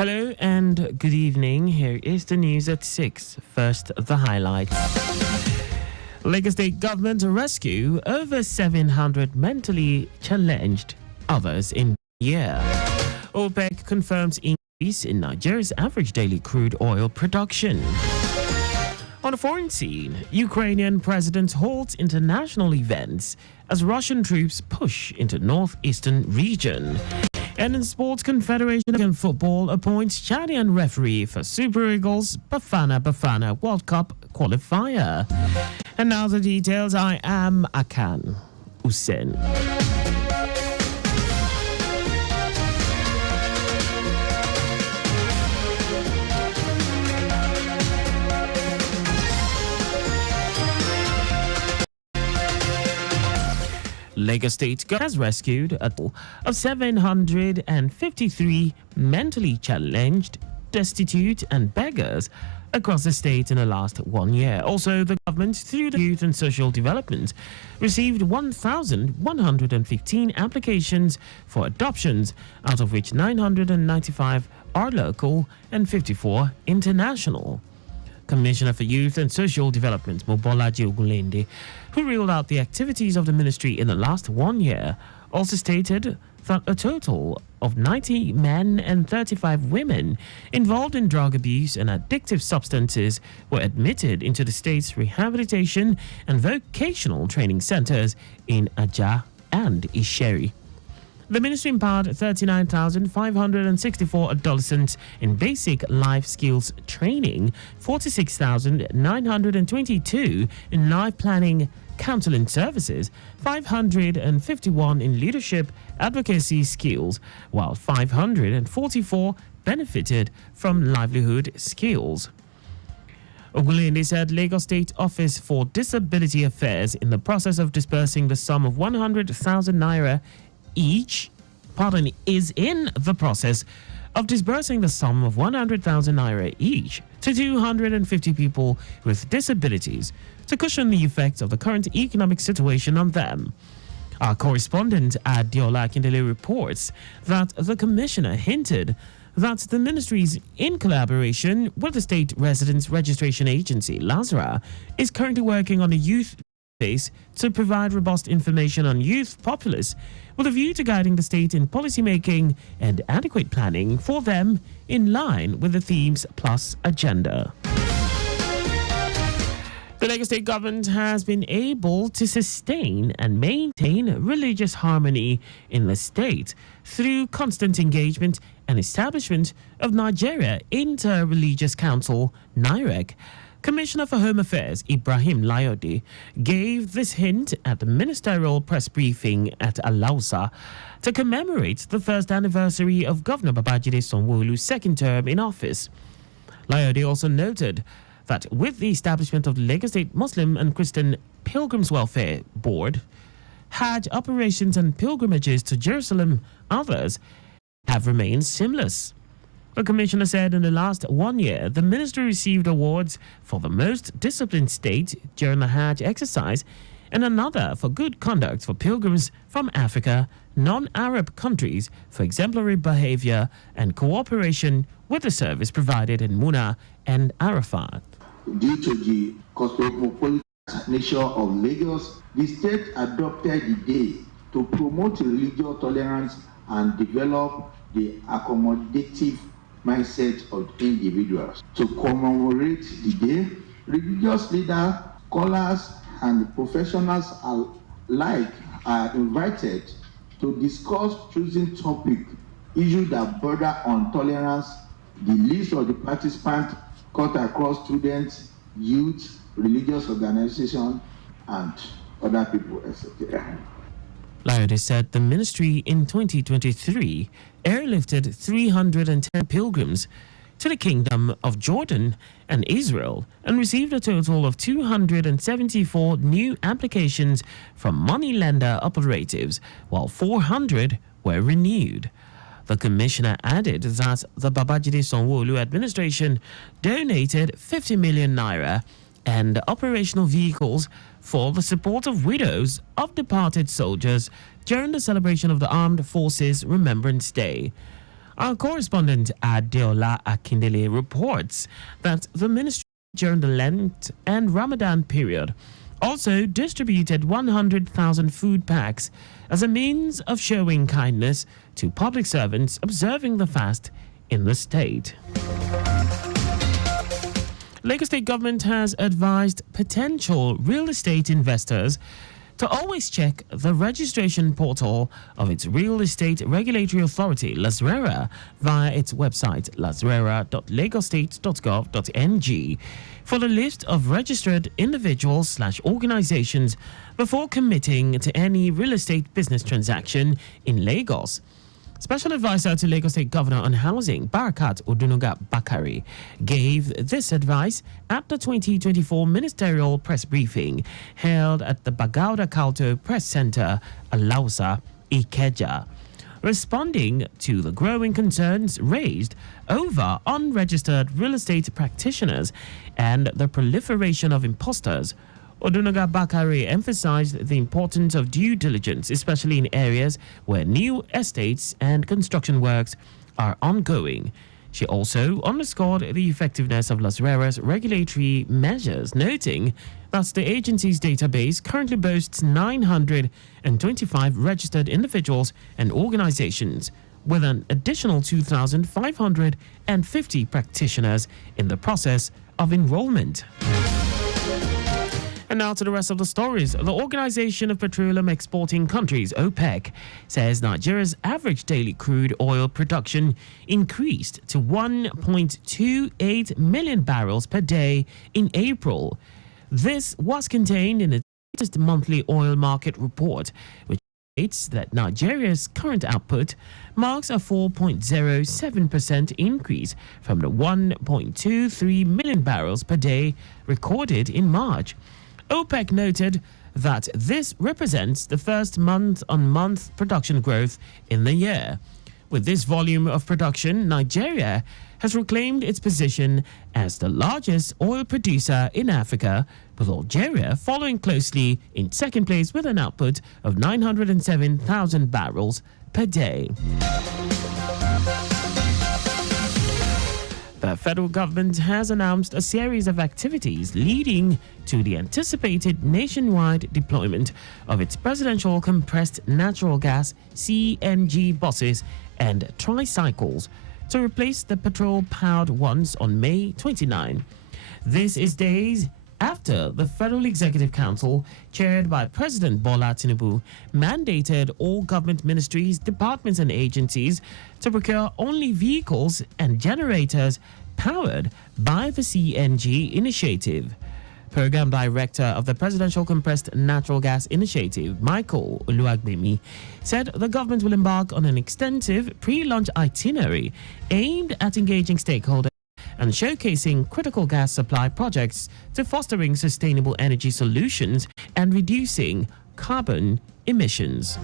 Hello and good evening. Here is the news at 6. First, the highlights. Lagos State government rescue over 700 mentally challenged others in year. OPEC confirms increase in Nigeria's average daily crude oil production. On the foreign scene, Ukrainian president holds international events as Russian troops push into northeastern region. And in Sports, Confederation of Football appoints Chadian referee for Super Eagles Bafana World Cup qualifier. And now the details. I am Akan Usen. Lagos State has rescued a total of 753 mentally challenged, destitute and beggars across the state in the last 1 year. Also, the government, through the Youth and Social Development, received 1,115 applications for adoptions, out of which 995 are local and 54 international. Commissioner for Youth and Social Development, Mobolaji Ogunlende, who reeled out the activities of the ministry in the last 1 year, also stated that a total of 90 men and 35 women involved in drug abuse and addictive substances were admitted into the state's rehabilitation and vocational training centers in Ajah and Isheri. The ministry empowered 39,564 adolescents in basic life skills training, 46,922 in life planning counseling services, 551 in leadership advocacy skills, while 544 benefited from livelihood skills. Ogunlende said Lagos State Office for Disability Affairs in the process of dispersing the sum of 100,000 naira is in the process of disbursing the sum of 100,000 naira each to 250 people with disabilities to cushion the effects of the current economic situation on them. Our correspondent Adiola Akindele reports that the commissioner hinted that the ministries, in collaboration with the state residence registration agency, LASRA, is currently working on a youth database to provide robust information on youth populace with a view to guiding the state in policymaking and adequate planning for them in line with the Themes Plus agenda. The Lagos State government has been able to sustain and maintain religious harmony in the state through constant engagement and establishment of Nigeria Inter-Religious Council, NIREC. Commissioner for Home Affairs Ibrahim Layode gave this hint at the ministerial press briefing at Alausa to commemorate the first anniversary of Governor Babajide Sanwo-Olu's second term in office. Layode also noted that with the establishment of the Lagos State Muslim and Christian Pilgrims Welfare Board, Hajj operations and pilgrimages to Jerusalem, others, have remained seamless. The commissioner said in the last 1 year, the ministry received awards for the most disciplined state during the Hajj exercise and another for good conduct for pilgrims from Africa, non-Arab countries for exemplary behavior and cooperation with the service provided in Muna and Arafat. Due to the cosmopolitan nature of Lagos, the state adopted the day to promote religious tolerance and develop the accommodative mindset of individuals. To commemorate the day, religious leaders, scholars, and professionals alike are invited to discuss choosing topic, issues that border on tolerance. The list of the participants cut across students, youth, religious organizations, and other people, etc. Layode said the ministry in 2023 airlifted 310 pilgrims to the Kingdom of Jordan and Israel and received a total of 274 new applications from moneylender operatives, while 400 were renewed. The commissioner added that the Babajide Sanwo-Olu administration donated 50 million naira and operational vehicles for the support of widows of departed soldiers during the celebration of the Armed Forces Remembrance Day. Our correspondent Adeola Akindele reports that the ministry during the Lent and Ramadan period also distributed 100,000 food packs as a means of showing kindness to public servants observing the fast in the state. Lagos State government has advised potential real estate investors to always check the registration portal of its real estate regulatory authority, LASRERA, via its website, lasrera.lagostate.gov.ng, for the list of registered individuals/organizations before committing to any real estate business transaction in Lagos. Special Advisor to Lagos State Governor on Housing, Barakat Odunuga Bakari, gave this advice at the 2024 ministerial press briefing held at the Bagauda Kauto Press Center, Alausa, Ikeja. Responding to the growing concerns raised over unregistered real estate practitioners and the proliferation of imposters, Odunuga Bakari emphasized the importance of due diligence, especially in areas where new estates and construction works are ongoing. She also underscored the effectiveness of LASRERA's regulatory measures, noting that the agency's database currently boasts 925 registered individuals and organizations, with an additional 2,550 practitioners in the process of enrollment. And now to the rest of the stories. The Organization of Petroleum Exporting Countries, OPEC, says Nigeria's average daily crude oil production increased to 1.28 million barrels per day in April. This was contained in its latest monthly oil market report, which states that Nigeria's current output marks a 4.07% increase from the 1.23 million barrels per day recorded in March. OPEC noted that this represents the first month-on-month production growth in the year. With this volume of production, Nigeria has reclaimed its position as the largest oil producer in Africa, with Algeria following closely in second place with an output of 907,000 barrels per day. The federal government has announced a series of activities leading to the anticipated nationwide deployment of its presidential compressed natural gas CNG buses and tricycles to replace the petrol-powered ones on May 29. This is days after the Federal Executive Council, chaired by President Bola Tinubu, mandated all government ministries, departments and agencies to procure only vehicles and generators powered by the CNG initiative. Program Director of the Presidential Compressed Natural Gas Initiative, Michael Oluwagbemi, said the government will embark on an extensive pre-launch itinerary aimed at engaging stakeholders and showcasing critical gas supply projects to fostering sustainable energy solutions and reducing carbon emissions.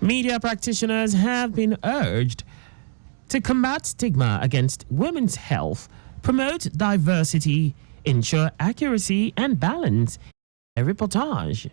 Media practitioners have been urged to combat stigma against women's health, promote diversity, ensure accuracy and balance in a reportage.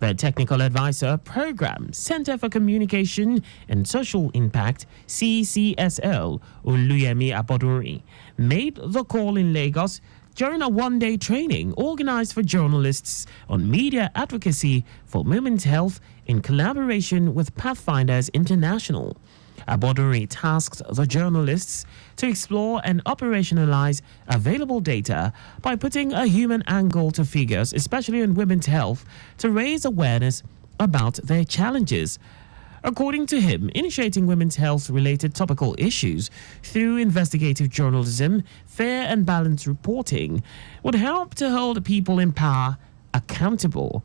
The Technical Advisor Program, Center for Communication and Social Impact, CCSL, Oluyemi Aboduri, made the call in Lagos during a one-day training organized for journalists on media advocacy for women's health in collaboration with Pathfinders International. Aboduri tasked the journalists to explore and operationalize available data by putting a human angle to figures, especially in women's health, to raise awareness about their challenges. According to him, initiating women's health-related topical issues through investigative journalism, fair and balanced reporting would help to hold people in power accountable.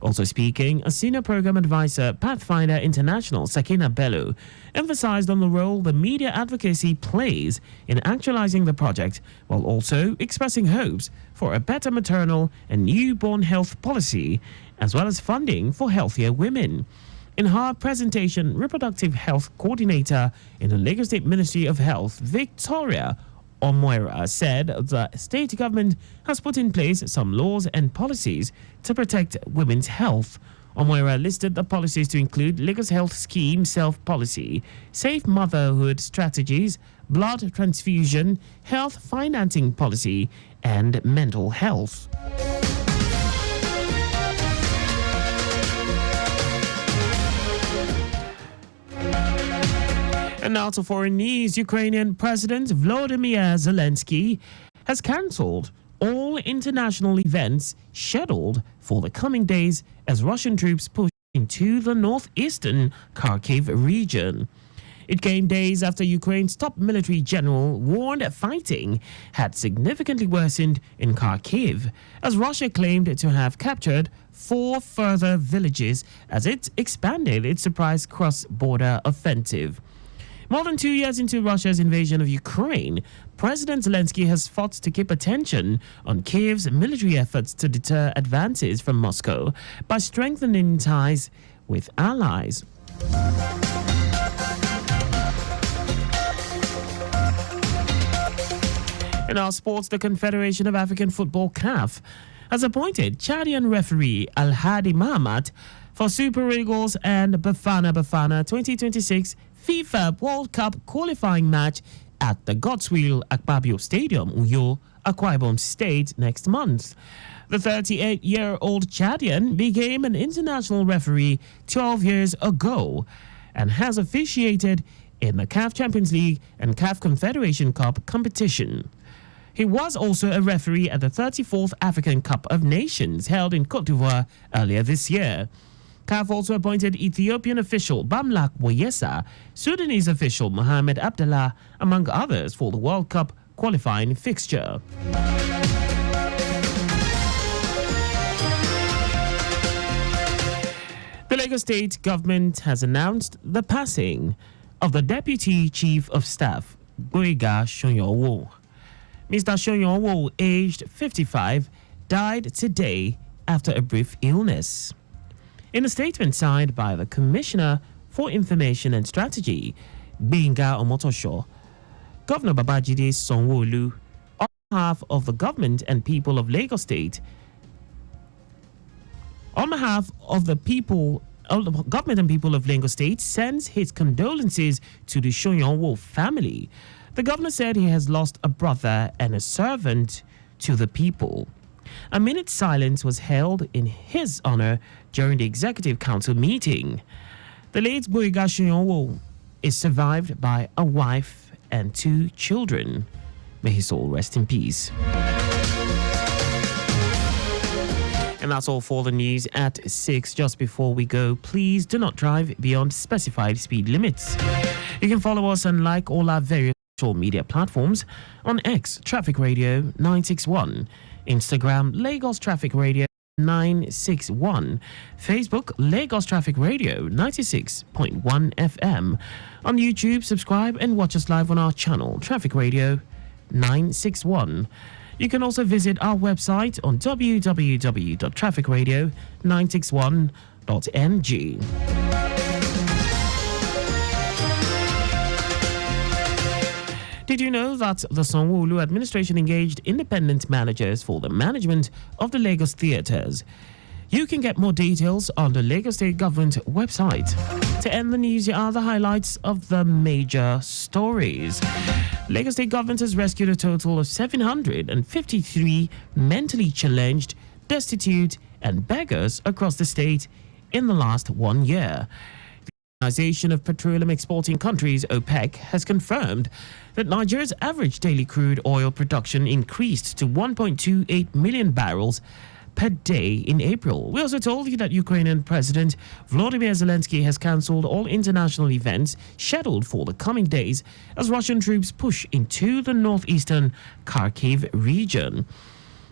Also speaking, a senior program advisor, Pathfinder International, Sakina Bello, emphasized on the role the media advocacy plays in actualizing the project, while also expressing hopes for a better maternal and newborn health policy, as well as funding for healthier women. In her presentation, reproductive health coordinator in the Lagos State Ministry of Health, Victoria Omoira said the state government has put in place some laws and policies to protect women's health. Omoira listed the policies to include Lagos Health Scheme self-policy, safe motherhood strategies, blood transfusion, health financing policy, and mental health. And now to foreign news. Ukrainian President Volodymyr Zelensky has cancelled all international events scheduled for the coming days as Russian troops push into the northeastern Kharkiv region. It came days after Ukraine's top military general warned fighting had significantly worsened in Kharkiv, as Russia claimed to have captured 4 further villages as it expanded its surprise cross-border offensive. More than 2 years into Russia's invasion of Ukraine, President Zelensky has fought to keep attention on Kiev's military efforts to deter advances from Moscow by strengthening ties with allies. In our sports, the Confederation of African Football (CAF) has appointed Chadian referee Al-Hadi Mahamat for Super Eagles and Bafana 2026 FIFA World Cup qualifying match at the Godswill Akpabio Stadium, Uyo, Akwa Ibom State next month. The 38-year-old Chadian became an international referee 12 years ago and has officiated in the CAF Champions League and CAF Confederation Cup competition. He was also a referee at the 34th African Cup of Nations held in Cote d'Ivoire earlier this year. CAF also appointed Ethiopian official Bamlak Boyesa, Sudanese official Mohamed Abdallah, among others, for the World Cup qualifying fixture. The Lagos State government has announced the passing of the Deputy Chief of Staff, Boyega Shonyowo. Mr. Shonyowo, aged 55, died today after a brief illness. In a statement signed by the Commissioner for Information and Strategy, Gbenga Omotosho, Governor Babajide Sanwo-Olu, on behalf of the government and people of Lagos State, on behalf of the government and people of Lagos State, sends his condolences to the Shonyowo family. The governor said he has lost a brother and a servant to the people. A minute's silence was held in his honor during the Executive Council meeting. The late Boyega Shonyowo is survived by a wife and 2 children. May his soul rest in peace. And that's all for the news at 6. Just before we go, please do not drive beyond specified speed limits. You can follow us and like all our various social media platforms on X, Traffic Radio 961, Instagram, Lagos Traffic Radio 961, Facebook, Lagos Traffic Radio 96.1 FM. On YouTube, subscribe and watch us live on our channel, Traffic Radio 961. You can also visit our website on www.trafficradio961.ng. Did you know that the Sanwo-Olu administration engaged independent managers for the management of the Lagos theatres? You can get more details on the Lagos State Government website. To end the news, here are the highlights of the major stories. Lagos State Government has rescued a total of 753 mentally challenged, destitute, and beggars across the state in the last 1 year. The Organization of Petroleum Exporting Countries, OPEC, has confirmed that Nigeria's average daily crude oil production increased to 1.28 million barrels per day in April. We also told you that Ukrainian President Volodymyr Zelensky has cancelled all international events scheduled for the coming days as Russian troops push into the northeastern Kharkiv region.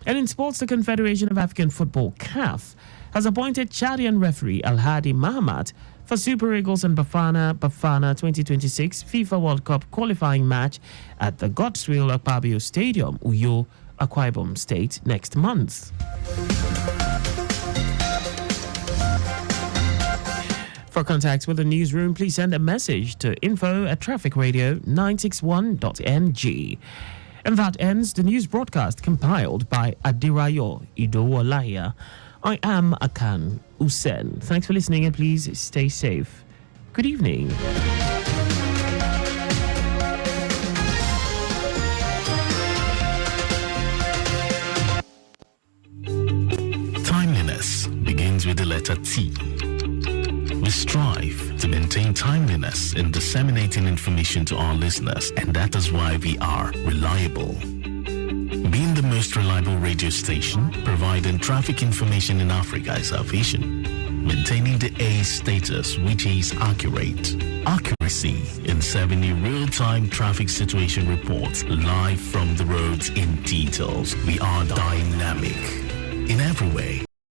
And in sports, the Confederation of African Football (CAF) has appointed Chadian referee Al-Hadi Mahamat for Super Eagles and Bafana 2026 FIFA World Cup qualifying match at the Godswill Akpabio Stadium, Uyo, Akwa Ibom State next month. For contacts with the newsroom, please send a message to info@trafficradio961.ng. And that ends the news broadcast compiled by Adirayo Idowolaya. I am Akan Usen. Thanks for listening and please stay safe. Good evening. Timeliness begins with the letter T. We strive to maintain timeliness in disseminating information to our listeners, and that is why we are reliable. Being the most reliable radio station, providing traffic information in Africa is our vision. Maintaining the A status, which is accurate. Accuracy in serving you real-time traffic situation reports live from the roads in details. We are dynamic in every way.